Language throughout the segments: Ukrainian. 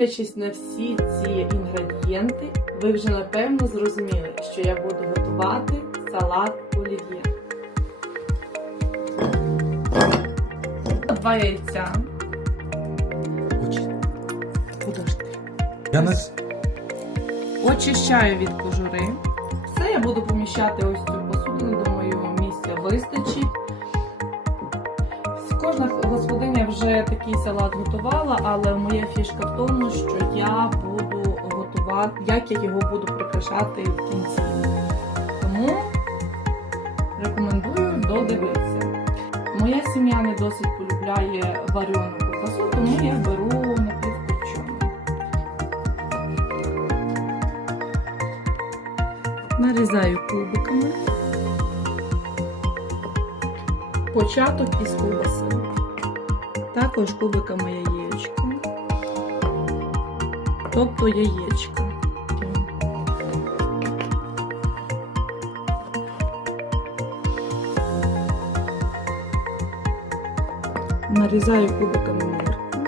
Дивлячись на всі ці інгредієнти, ви вже напевно зрозуміли, що я буду готувати салат олів'є. Два яйця. Подожди. Я не Очищаю від кожури. Все я буду поміщати ось цю посудину, думаю, місця вистачить. Господиня вже такий салат готувала, але моя фішка в тому, що я буду готувати, як я його буду прикрашати в кінці. Тому рекомендую додивитися. Моя сім'я не досить полюбляє варену ковбасу, тому я беру напівкопчену. Нарізаю кубиками. Початок із ковбаси. Також кубиками яєчко. Тобто яєчко. Нарізаю кубиками моркву,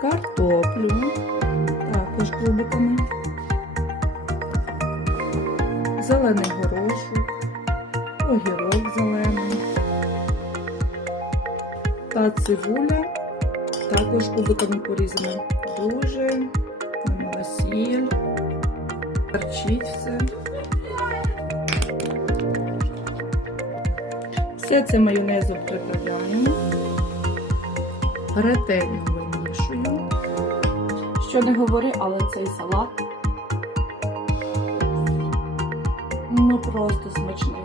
картоплю, також кубиками, зелений горошок, огірок зелений та цибуля, також кубиками порізана. Дуже немала сіль, перчить все. Все це майонезом приправляємо, ретельно вимішую. Що не говори, але цей салат ну просто смачний.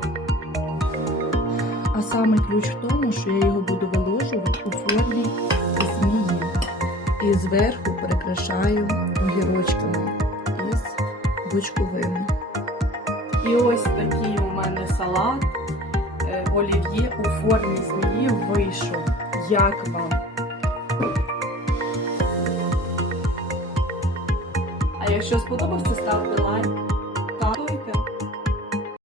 А саме ключ в тому, що я його буду виложувати у формі змії. І зверху перекрашаю огірочками із бочковими. І ось такий у мене салат е, олів'є у формі змії вийшов. Як вам? А якщо сподобався, ставте лайк.